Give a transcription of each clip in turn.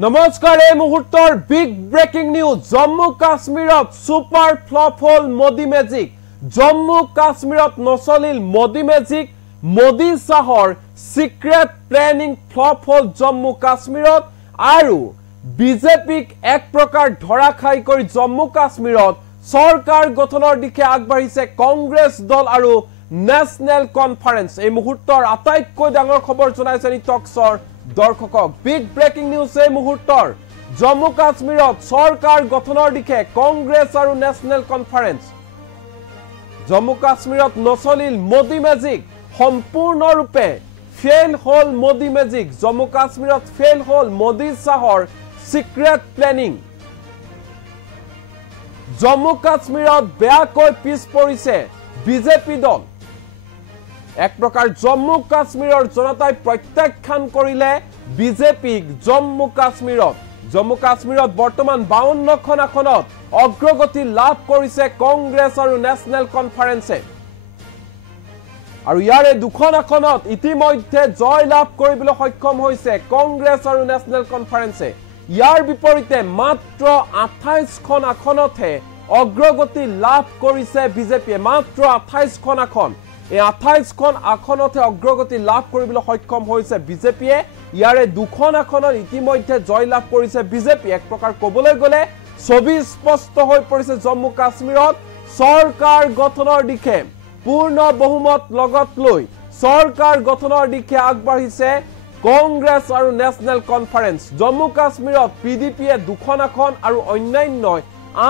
নমস্কাৰ এই মুহূৰ্তৰ বিগ ব্ৰেকিং নিউজ জম্মু কাশ্মীৰত সুপাৰ ফ্লপ হল মোদী মেজিক জম্মু কাশ্মীৰত নচলিল মোদী মেজিক মোদী সাহৰ সিক্ৰেট প্লেনিং ফ্লপ হল জম্মু কাশ্মীৰত আৰু বিজেপিক এক প্ৰকাৰ ধৰা খাই কৰি জম্মু কাশ্মীৰত সৰকাৰ গঠনৰ দিশে আগবাঢ়িছে কংগ্ৰেছ দল আৰু নেশনেল কনফাৰেন্স এই মুহূৰ্তৰ আটাইতকৈ ডাঙৰ খবৰ জনাইছে নিটক্সৰ দৰ্শকক বিগ ব্ৰেকিং নিউজ এই মুহূৰ্তৰ জম্মু কাশ্মীৰত সৰকাৰ গঠনৰ দিশে কংগ্ৰেছ আৰু নেশনেল কনফাৰেন্স জম্মু কাশ্মীৰত নচলিল মোদী মেজিক সম্পূৰ্ণৰূপে ফেল হল মোদী মেজিক জম্মু কাশ্মীৰত ফেল হল মোদী সাহৰ সিক্ৰেট প্লেনিং জম্মু কাশ্মীৰত বেয়াকৈ পিছ পৰিছে বিজেপি দল এক প্ৰকাৰ জম্মু কাশ্মীৰৰ জনতাই প্ৰত্যাখ্যান কৰিলে বিজেপিক জম্মু কাশ্মীৰত বৰ্তমান 52খন আসনত অগ্ৰগতি লাভ কৰিছে কংগ্ৰেছ আৰু নেশনেল কনফাৰেন্সে আৰু ইয়াৰে দুখন আসনত ইতিমধ্যে জয় লাভ কৰিবলৈ সক্ষম হৈছে কংগ্ৰেছ আৰু নেশনেল কনফাৰেন্সে ইয়াৰ বিপৰীতে মাত্ৰ 28খন আসনতহে অগ্ৰগতি লাভ কৰিছে বিজেপিয়ে মাত্ৰ 28খন আসন এই 28খন আসনতে অগ্ৰগতি লাভ কৰিবলৈ সক্ষম হৈছে বিজেপিয়ে ইয়াৰে দুখন আসনত ইতিমধ্যে জয় লাভ কৰিছে বিজেপি এক প্ৰকাৰ ক'বলৈ গলে ছবি স্পষ্ট হৈ পৰিছে জম্মু কাশ্মীৰত সৰকাৰ গঠনৰ দিশে পূৰ্ণ বহুমত লগত লৈ সৰকাৰ গঠনৰ দিশে আগবাঢ়িছে কংগ্ৰেছ আৰু নেশনেল কনফাৰেন্স জম্মু কাশ্মীৰত পিডিপিয়ে দুখন আসন আৰু অন্যান্য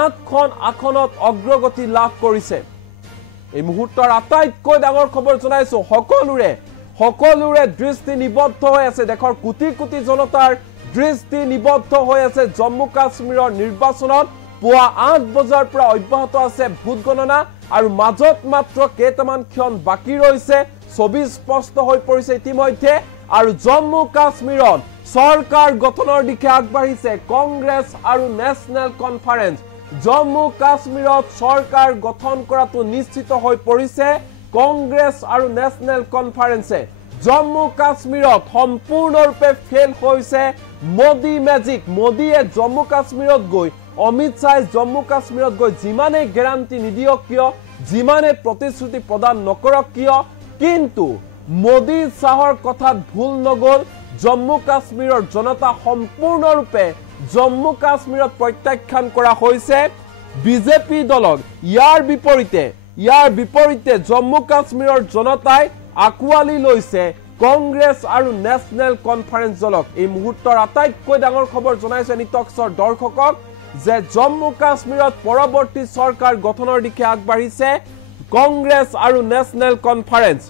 8খন আসনত অগ্ৰগতি লাভ কৰিছে এই মুহূৰ্তৰ আটাইতকৈ ডাঙৰ খবৰ জনাইছো সকলোৰে দৃষ্টি নিবদ্ধ হৈ আছে দেশৰ কোটি কোটি জনতাৰ দৃষ্টি নিবদ্ধ হৈ আছে জম্মু কাশ্মীৰৰ নিৰ্বাচনত পুৱা 8 বজাৰ পৰা অব্যাহত আছে ভোট গণনা আৰু মাজত মাত্ৰ কেইটামান ক্ষণ বাকি ৰৈছে ছবি স্পষ্ট হৈ পৰিছে ইতিমধ্যে আৰু জম্মু কাশ্মীৰত সৰকাৰ গঠনৰ দিশে আগবাঢ়িছে কংগ্ৰেছ আৰু নেশনেল কনফাৰেন্স জম্মু কাশ্মীৰত সৰকাৰ গঠন কৰাটো নিশ্চিত হৈ পৰিছে কংগ্ৰেছ আৰু নেশনেল কনফাৰেন্সে জম্মু কাশ্মীৰত সম্পূৰ্ণৰূপে ফেল হৈছে মোদী মেজিক মোদীয়ে জম্মু কাশ্মীৰত গৈ অমিত শাহ জম্মু কাশ্মীৰত গৈ যিমানে গ্যাৰান্টি নিদিয়ক কিয় যিমানে প্ৰতিশ্ৰুতি প্ৰদান নকৰক কিয় কিন্তু মোদী সাহৰ কথাত ভুল নগল জম্মু কাশ্মীৰৰ জনতা সম্পূৰ্ণৰূপে জম্মু কাশ্মীৰত প্ৰত্যাখ্যান কৰা হৈছে বিজেপি দলক ইয়াৰ বিপৰীতে জম্মু কাশ্মীৰৰ জনতাই আকোৱালি লৈছে কংগ্ৰেছ আৰু নেশনেল কনফাৰেন্স দলক এই মুহূৰ্তৰ আটাইতকৈ ডাঙৰ খবৰ জনাইছে নিটক্সৰ দৰ্শকক যে জম্মু কাশ্মীৰত পৰৱৰ্তী সৰকাৰ গঠনৰ দিশে আগবাঢ়িছে কংগ্ৰেছ আৰু নেশনেল কনফাৰেন্স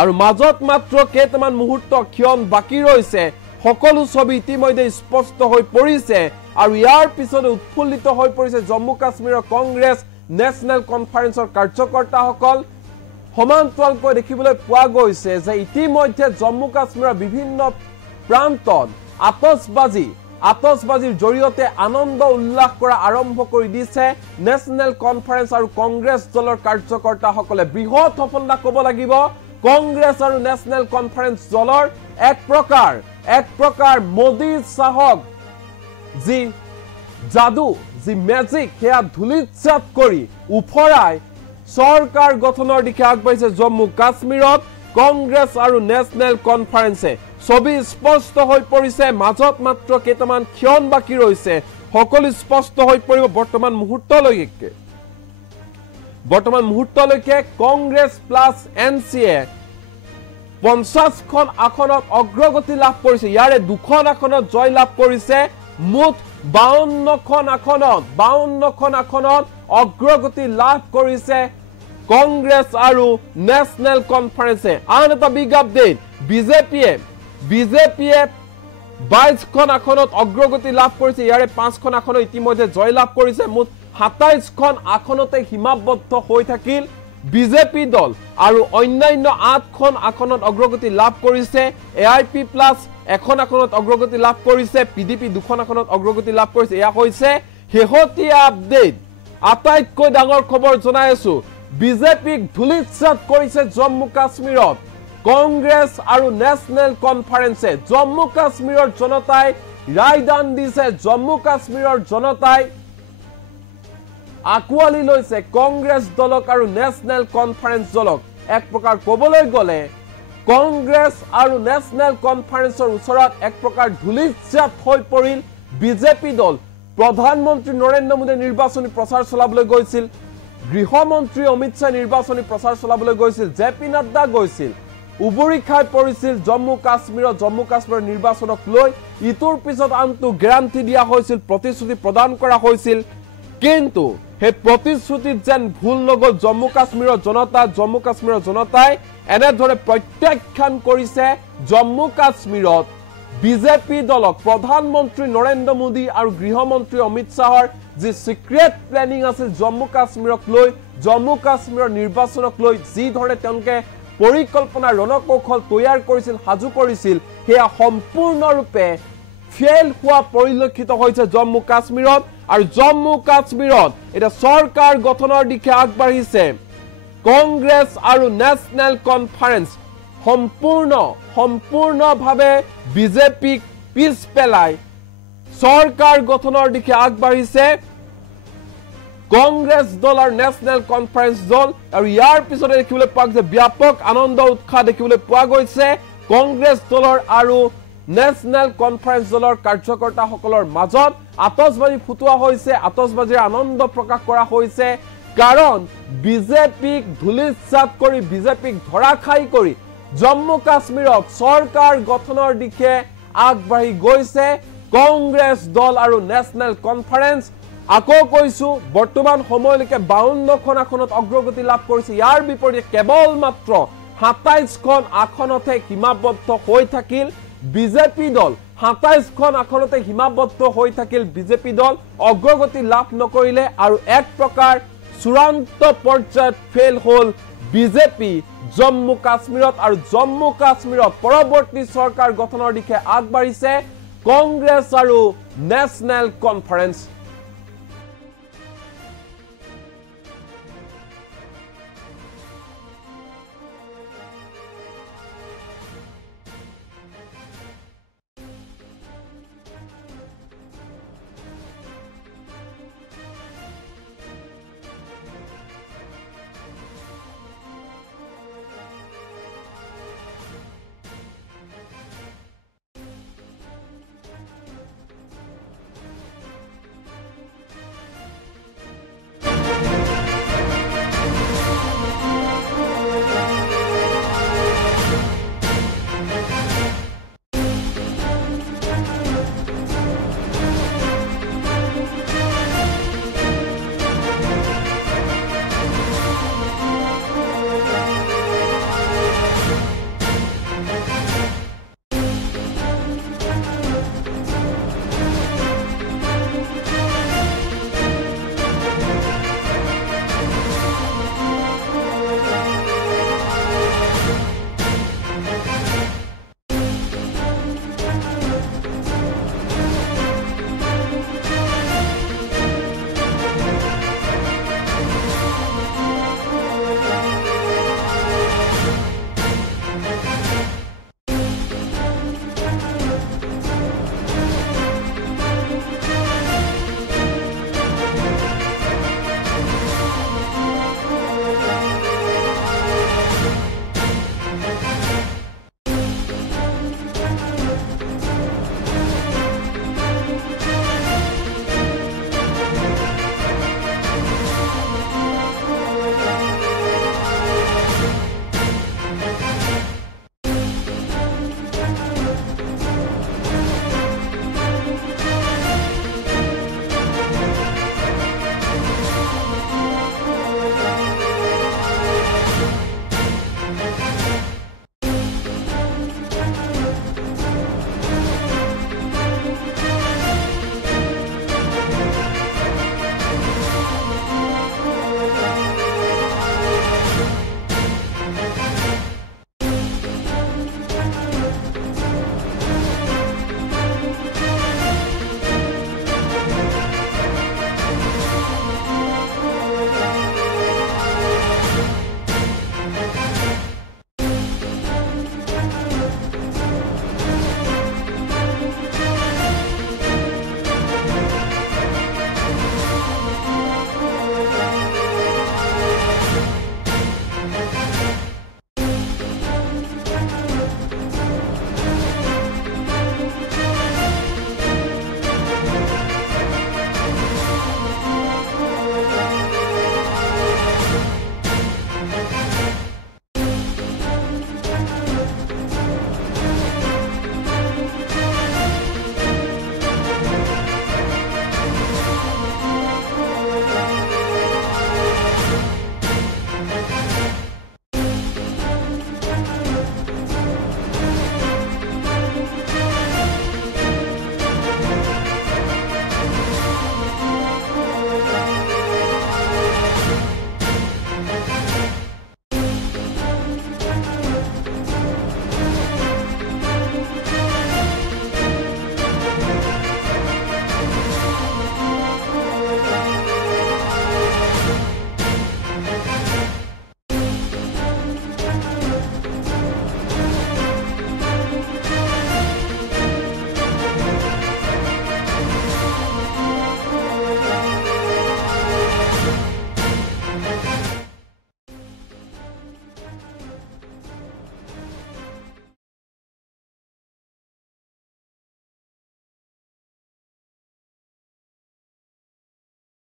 আৰু মাজত মাত্ৰ কেইটামান মুহূৰ্ত ক্ষণ বাকি ৰৈছে সকলো ছবি ইতিমধ্যে স্পষ্ট হৈ পৰিছে আৰু ইয়াৰ পিছতে উৎফুল্লিত হৈ পৰিছে জম্মু কাশ্মীৰৰ কংগ্ৰেছ নেশনেল কনফাৰেন্সৰ কাৰ্যকৰ্তাসকল সমান্তৰালকৈ দেখিবলৈ পোৱা গৈছে যে ইতিমধ্যে জম্মু কাশ্মীৰৰ বিভিন্ন প্ৰান্তত আতচবাজিৰ জৰিয়তে আনন্দ উল্লাস কৰা আৰম্ভ কৰি দিছে নেশনেল কনফাৰেন্স আৰু কংগ্ৰেছ দলৰ কাৰ্যকৰ্তাসকলে বৃহৎ সফলতা ক'ব লাগিব কংগ্ৰেছ আৰু নেশনেল কনফাৰেন্স দলৰ এক প্ৰকাৰ মোদী সাহক যি জাদু যি মেজিক হেয়া ধুলিচ্ছাত কৰি উফৰাই সৰকাৰ গঠনৰ দিশে আগবাঢ়িছে জম্মু কাশ্মীৰত কংগ্ৰেছ আৰু নেশনেল কনফাৰেন্সে ছবি স্পষ্ট হৈ পৰিছে মাজত মাত্ৰ কেইটামান ক্ষণ বাকি ৰৈছে সকলো স্পষ্ট হৈ পৰিব বৰ্তমান মুহূৰ্তলৈকে কংগ্ৰেছ প্লাছ এনচিএ 50খন আসনত অগ্ৰগতি লাভ কৰিছে ইয়াৰে দুখন আসনত জয় লাভ কৰিছে মুঠ 52খন আসনত অগ্ৰগতি লাভ কৰিছে কংগ্ৰেছ আৰু নেশনেল কনফাৰেন্সে আন এটা বিগ আপডেট বিজেপিয়ে 22খন আসনত অগ্ৰগতি লাভ কৰিছে ইয়াৰে 5খন আসনত ইতিমধ্যে জয় লাভ কৰিছে মুঠ 27খন আসনতে সীমাবদ্ধ হৈ থাকিল বিজেপি দল আৰু অন্যান্য 8খন আসনত অগ্ৰগতি লাভ কৰিছে এআইপি প্লাছ এখন আসনত অগ্ৰগতি লাভ কৰিছে পিডিপি দুখন আসনত অগ্ৰগতি লাভ কৰিছে এয়া হৈছে শেহতীয়া আপডেট আটাইতকৈ ডাঙৰ খবৰ জনাই আছো বিজেপিক ধুলিচ্ছাত কৰিছে জম্মু কাশ্মীৰত কংগ্ৰেছ আৰু নেশ্যনেল কনফাৰেন্সে জম্মু কাশ্মীৰৰ জনতাই ৰায়দান দিছে জম্মু কাশ্মীৰৰ জনতাই আকোৱালি লৈছে কংগ্ৰেছ দলক আৰু নেশ্যনেল কনফাৰেন্স দলক এক প্ৰকাৰ ক'বলৈ গ'লে কংগ্ৰেছ আৰু নেশ্যনেল কনফাৰেন্সৰ ওচৰত এক প্ৰকাৰ ধুলিচ্ছাত হৈ পৰিল বিজেপি দল প্ৰধানমন্ত্ৰী নৰেন্দ্ৰ মোদী নিৰ্বাচনী প্ৰচাৰ চলাবলৈ গৈছিল গৃহমন্ত্ৰী অমিত শ্বাহ নিৰ্বাচনী প্ৰচাৰ চলাবলৈ গৈছিল জেপি নাড্ডা গৈছিল উবুৰি খাই পৰিছিল জম্মু কাশ্মীৰৰ নিৰ্বাচনক লৈ ইটোৰ পিছত আনটো গ্যাৰান্টি দিয়া হৈছিল প্ৰতিশ্ৰুতি প্ৰদান কৰা হৈছিল কিন্তু হে প্ৰতিশ্ৰুতিত যেন ভুল নগল জম্মু কাশ্মীৰৰ জনতাই এনেদৰে প্ৰত্যাখ্যান কৰিছে জম্মু কাশ্মীৰত বিজেপি দলক প্ৰধানমন্ত্ৰী নৰেন্দ্ৰ মোদী আৰু গৃহমন্ত্ৰী অমিত শ্বাহৰ যি সিক্ৰেট প্লেনিং আছিল জম্মু কাশ্মীৰক লৈ জম্মু কাশ্মীৰৰ নিৰ্বাচনক লৈ যি ধৰণে তেওঁলোকে পৰিকল্পনা ৰণকৌশল তৈয়াৰ কৰিছিল হাজু কৰিছিল হেয়া সম্পূৰ্ণৰূপে ফেল হোৱা পৰিলক্ষিত হৈছে জম্মু কাশ্মীৰত আৰু জম্মু কাশ্মীৰত এটা চৰকাৰ গঠনৰ দিশে আগবাঢ়িছে কংগ্ৰেছ আৰু নেশ্যনেল কনফাৰেন্স সম্পূৰ্ণভাৱে বিজেপিক পিছ পেলাই চৰকাৰ গঠনৰ দিশে আগবাঢ়িছে কংগ্ৰেছ দল আৰু নেশ্যনেল কনফাৰেন্স দল আৰু ইয়াৰ পিছতে দেখিবলৈ পোৱা গৈছে ব্যাপক আনন্দ উৎসাহ দেখিবলৈ পোৱা গৈছে কংগ্ৰেছ দলৰ আৰু নেশ্যনেল কনফাৰেন্স দলৰ কাৰ্যকৰ্তাসকলৰ মাজত আতচবাজি ফুটোৱা হৈছে আতচবাজিৰ আনন্দ প্ৰকাশ কৰা হৈছে কাৰণ বিজেপিক ধুলিচ্ছাত কৰি বিজেপিক ধৰাখাই কৰি জম্মু কাশ্মীৰত চৰকাৰ গঠনৰ দিশে আগবাঢ়ি গৈছে কংগ্ৰেছ দল আৰু নেশ্যনেল কনফাৰেন্স আকৌ কৈছো বৰ্তমান সময়লৈকে 52খন আসনত অগ্ৰগতি লাভ কৰিছে ইয়াৰ বিপৰীতে কেৱল মাত্ৰ 27খন আসনতে সীমাবদ্ধ হৈ থাকিল বিজেপি দল 27খন আসনতে সীমাবদ্ধ হৈ থাকিল বিজেপি দল অগ্ৰগতি লাভ নকৰিলে আৰু এক প্ৰকাৰ চূড়ান্ত পৰ্যায়ত ফেল হ'ল বিজেপি জম্মু কাশ্মীৰত আৰু জম্মু কাশ্মীৰত পৰৱৰ্তী চৰকাৰ গঠনৰ দিশে আগবাঢ়িছে কংগ্ৰেছ আৰু নেশ্যনেল কনফাৰেন্স